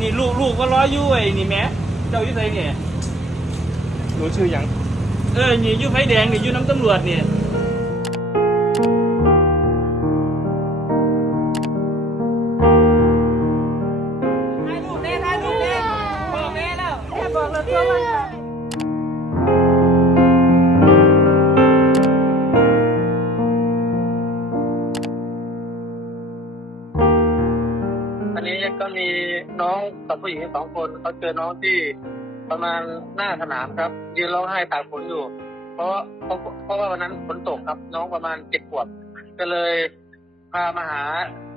นี่ลูกลูกก็ร้อยอยู่ไอ้นี่แหม่เจ้าอยู่ไสเนี่ยรู้ชื่อยังเออนี่อยู่ไฟแดงนี่อยู่น้ำตำรวจเนี่ยถ่ายรูปเด้ถ่ายรูปเด้บอกแม่แล้วแม่บอกแล้วตัวมัน ก็มีน้องกับผู้หญิงสองคนเขาเจอน้องที่ประมาณหน้าสนามครับ ยืนร้องไห้ตากฝนอยู่ เพราะเพราะเพราะว่าวันนั้นฝนตกครับ น้องประมาณเจ็ดขวบก็เลยพามาหา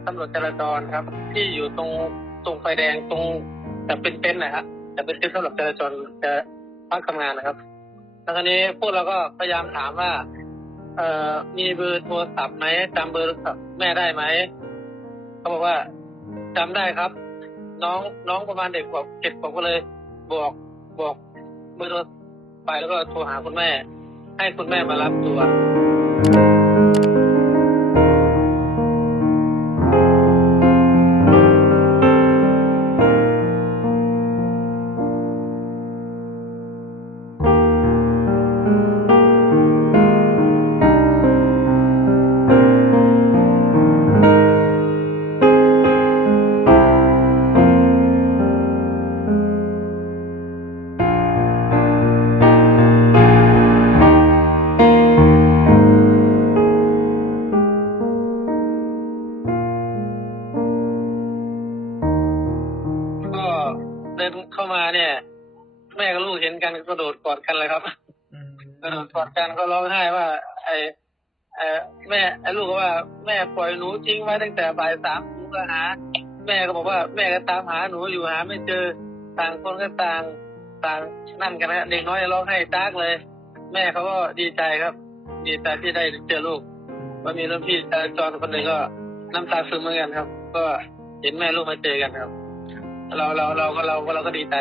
ตำรวจจราจรครับ ที่อยู่ตรงตรงไฟแดงตรงแต่เป็นเต็นท์นะครับแต่เป็นเต็นท์สำหรับจราจรจะพักทำงานนะครับแล้วทีนี้พวกเราก็พยายามถามว่า เอ่อมีเบอร์โทรศัพท์ไหมจำเบอร์โทรศัพท์แม่ได้ไหมเขาบอกว่าจำได้ครับ น้องน้องประมาณเด็กกว่าเจ็ดกวบก็เลย บอกบอกเบอร์โทรไปแล้วก็โทรหาคุณแม่ ให้คุณแม่มารับตัว เดินเข้ามาเนี่ย แม่กับลูกเห็นกันก็กระโดดกอดกันเลยครับกระโดดกอดกันก็ร้องไห้ว่าไอ้ไอ้แม่ไอ้ลูกก็ว่า แม่ปล่อยหนูทิ้งไว้ตั้งแต่บ่ายสามหนูก็หา แม่ก็บอกว่าแม่ก็ตามหาหนูอยู่หา ไม่เจอต่างคนก็ต่างต่างนั่นกันนะเด็กน้อยร้องไห้จ้ากเลย แม่เขาก็ดีใจครับ ดีใจที่ได้เจอลูกว่ามีรุ่นพี่จราจรคนหนึ่งก็น้ำตาซึมเหมือนกันครับ ก็เห็นแม่ลูกมาเจอกันครับ เราเราเราก็เราก็เราก็ดีใจ